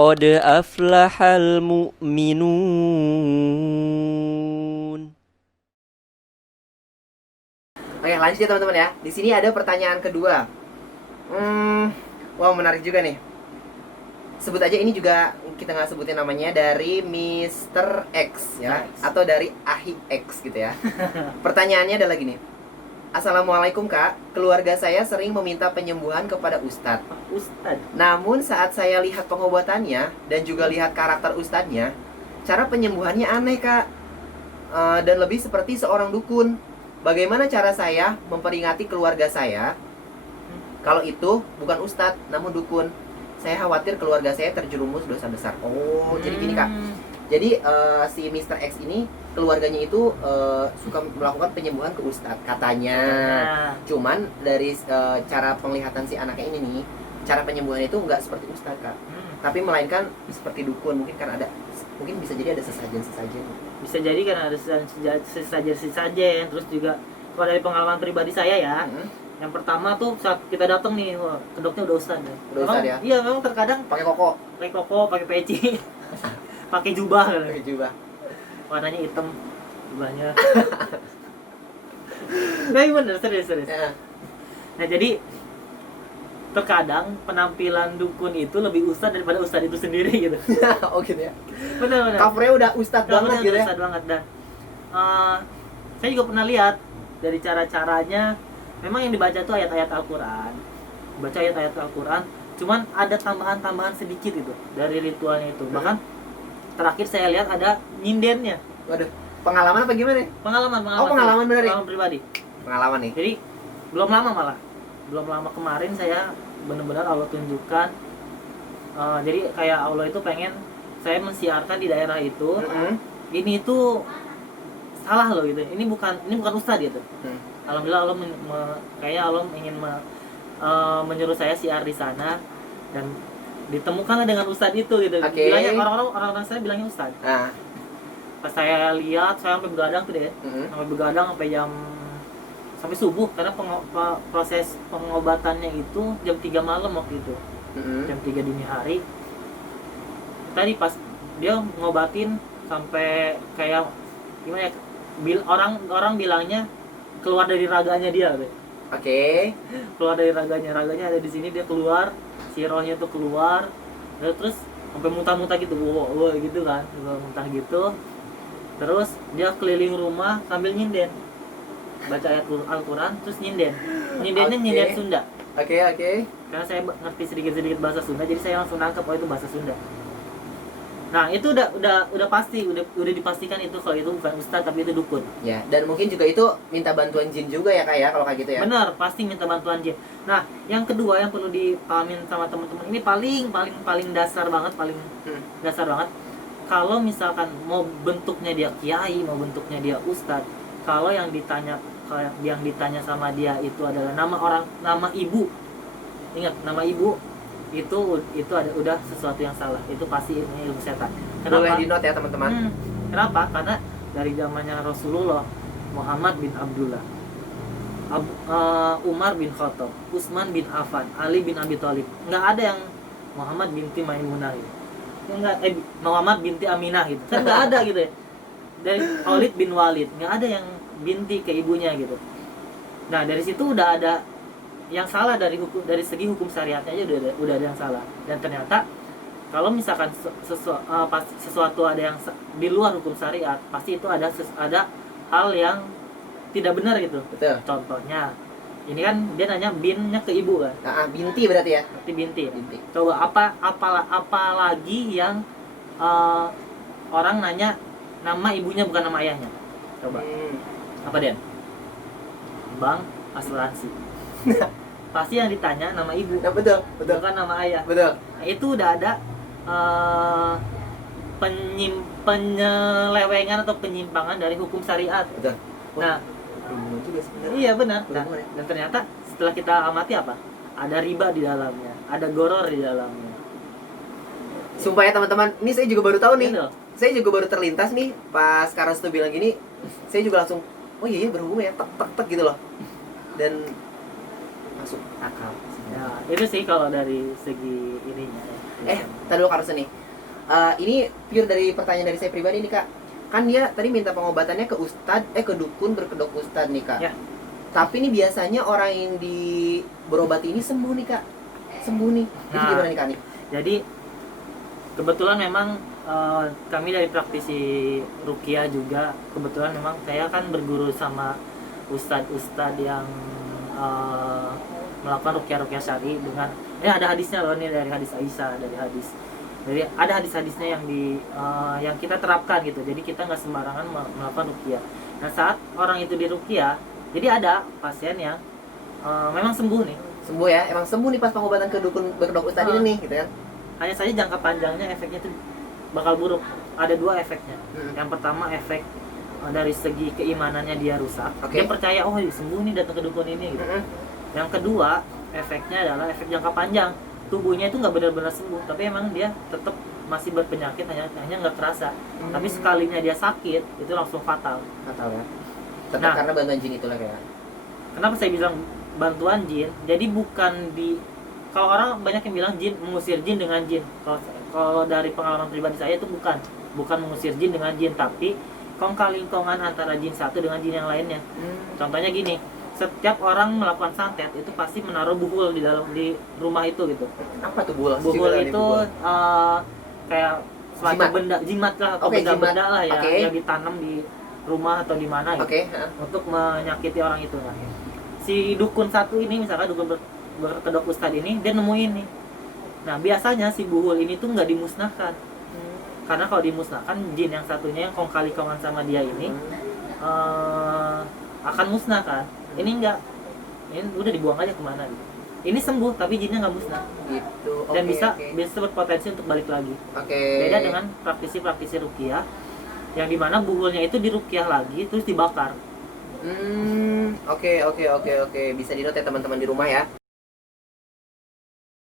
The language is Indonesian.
Qad aflahal mu'minun. Oke, lanjut ya teman-teman ya. Di sini ada pertanyaan kedua. Wow, menarik juga nih. Sebut aja ini juga kita nggak sebutin namanya, dari Mr. X ya, atau dari Ahi X gitu ya. Pertanyaannya adalah gini. Assalamualaikum kak, keluarga saya sering meminta penyembuhan kepada Ustadz. Namun saat saya lihat pengobatannya dan juga lihat karakter Ustadznya, cara penyembuhannya aneh kak. Dan lebih seperti seorang dukun. Bagaimana cara saya memperingati keluarga saya kalau itu bukan Ustadz namun dukun? Saya khawatir keluarga saya terjerumus dosa besar. Oh, jadi gini kak. Jadi si Mr. X ini keluarganya itu suka melakukan penyembuhan ke Ustadz katanya. Cuman dari cara penglihatan si anaknya ini nih, cara penyembuhan itu nggak seperti Ustadz kak, tapi melainkan seperti dukun. Mungkin bisa jadi ada sesajen. Bisa jadi karena ada sesajen. Terus juga kalau dari pengalaman pribadi saya ya, yang pertama tuh saat kita datang nih, wah, kedoknya udah ustad ya. Udah ustad ya? Iya, memang terkadang Pakai koko, pakai peci, pakai jubah kan. pakai jubah. Warnanya hitam jubahnya. Nah, bener, serius. Ya. Nah, jadi terkadang penampilan dukun itu lebih ustad daripada ustad itu sendiri gitu. Oh gitu ya. Benar. Covernya udah ustad banget gitu ya. Ustad banget. Dan saya juga pernah lihat dari cara-caranya. Memang yang dibaca tuh ayat-ayat Al-Quran. Baca ayat-ayat Al-Quran. Cuman ada tambahan-tambahan sedikit itu dari ritualnya itu. Bahkan terakhir saya lihat ada nyindennya. Waduh, pengalaman apa gimana nih? Pengalaman Oh, pengalaman bener ya? Pengalaman pribadi. Pengalaman nih. Jadi belum lama kemarin saya benar-benar Allah tunjukkan. Jadi kayak Allah itu pengen saya mensiarkan di daerah itu. Ini itu salah loh gitu. Ini bukan ustadz gitu. Alhamdulillah Allah kayaknya Allah ingin menyuruh saya siar di sana, dan ditemukanlah dengan ustadz itu gitu. Bilangnya orang-orang saya bilangnya ustadz. Pas saya lihat, saya sampai begadang tuh deh. Sampai subuh, karena proses pengobatannya itu jam 3 malam waktu itu. Jam 3 dini hari. Tadi pas dia ngobatin sampai kayak gimana ya? Orang bilangnya keluar dari raganya dia, keluar dari raganya ada di sini, dia keluar, si rohnya tuh keluar, terus sampai muntah-muntah gitu, wow gitu kan, muntah gitu, terus dia keliling rumah sambil nyinden, baca ayat Al-Quran, terus nyindennya nyinden Sunda. Karena saya ngerti sedikit bahasa Sunda, jadi saya langsung nangkep itu bahasa Sunda. Nah, itu udah pasti, udah dipastikan itu kalau itu bukan ustadz tapi itu dukun. Ya, dan mungkin juga itu minta bantuan jin juga ya kak ya, kalau kayak gitu ya. Benar, pasti minta bantuan jin. Nah, yang kedua yang perlu dipahamin sama teman-teman, ini paling dasar banget, dasar banget. Kalau misalkan mau bentuknya dia kiai, mau bentuknya dia ustadz, kalau yang ditanya sama dia itu adalah nama ibu. Ingat, nama ibu itu udah sesuatu yang salah, itu pasti ilmu setan. Boleh di note ya teman-teman. Kenapa? Karena dari zamannya Rasulullah, Muhammad bin Abdullah, Umar bin Khattab, Utsman bin Affan, Ali bin Abi Thalib, nggak ada yang Muhammad binti Maimunah gitu. Muhammad binti Aminah gitu, kan nggak ada gitu ya. Dari Khalid bin Walid, nggak ada yang binti ke ibunya gitu. Nah, dari situ udah ada yang salah, dari segi hukum syariatnya aja udah ada yang salah. Dan ternyata kalau misalkan sesuatu ada yang di luar hukum syariat, pasti itu ada hal yang tidak benar gitu. Betul. Contohnya ini kan dia nanya binnya ke ibu kan. Binti berarti ya. Binti. Coba apalagi yang orang nanya nama ibunya bukan nama ayahnya. Coba. Apa Den? Bank asuransi. Pasti yang ditanya nama ibu. Nah, betul. Bukan nama ayah. Betul. Nah, itu udah ada penyelewengan atau penyimpangan dari hukum syariat. Betul. Nah, iya benar. Nah, dan ternyata setelah kita amati apa? Ada riba di dalamnya, ada goror di dalamnya. Sumpah ya teman-teman, ini saya juga baru tahu nih. Betul. Saya juga baru terlintas nih pas Karas tuh bilang gini, saya juga langsung, oh iya berhubung ya, tek gitu loh. Dan masuk akal. Ya, itu sih kalau dari segi ininya ya. Tadi dulu Karsen nih. Ini pure dari pertanyaan dari saya pribadi nih Kak. Kan dia tadi minta pengobatannya ke ke dukun berkedok ustad nih Kak. Ya. Tapi nih biasanya orang yang berobati ini sembuh nih Kak. Sembuh nih. Itu Nah. gimana nih Kak nih? Jadi kebetulan memang kami dari praktisi ruqyah juga, kebetulan memang saya kan berguru sama ustadz-ustadz yang melakukan ruqyah syar'i dengan ada hadisnya loh nih, dari hadis Aisyah, dari ada hadis-hadisnya yang kita terapkan gitu. Jadi kita nggak sembarangan melakukan ruqyah. Nah, saat orang itu di ruqyah, jadi ada pasien yang memang sembuh nih. Sembuh ya? Emang sembuh nih pas pengobatan ke dukun berkedok ustad ini nih gitu kan? Hanya saja jangka panjangnya efeknya itu bakal buruk. Ada dua efeknya. Yang pertama efek dari segi keimanannya dia rusak. Dia percaya sembuh nih datang ke dukun ini gitu. Yang kedua efeknya adalah efek jangka panjang. Tubuhnya itu nggak benar-benar sembuh, tapi emang dia tetap masih berpenyakit, hanya nggak terasa. Tapi sekalinya dia sakit itu langsung fatal. Fatal ya. Tetap karena bantuan jin itulah kayak. Kenapa saya bilang bantuan jin? Jadi bukan kalau orang banyak yang bilang jin, mengusir jin dengan jin. Kalau dari pengalaman pribadi saya itu bukan mengusir jin dengan jin, tapi kong-kali-kongan antara jin satu dengan jin yang lainnya. Contohnya gini, setiap orang melakukan santet itu pasti menaruh buhul di rumah itu gitu. Apa tuh buhul? Buhul itu kayak semacam benda jimat lah, atau benda-benda lah ya, yang ditanam di rumah atau di mana gitu, untuk menyakiti orang itu. Nah, si dukun satu ini, misalkan dukun berkedok ustad ini, dia nemuin nih. Nah, biasanya si buhul ini tuh nggak dimusnahkan. Karena kalau dimusnahkan, jin yang satunya yang kong-kali-kongan sama dia ini akan musnah kan. Ini enggak. Ini udah dibuang aja kemana gitu. Ini sembuh tapi jinnya nggak musnah. Gitu. Dan bisa berpotensi untuk balik lagi. Beda dengan praktisi ruqyah yang dimana buhulnya itu diruqyah lagi terus dibakar. Oke. Bisa di note ya teman-teman di rumah ya.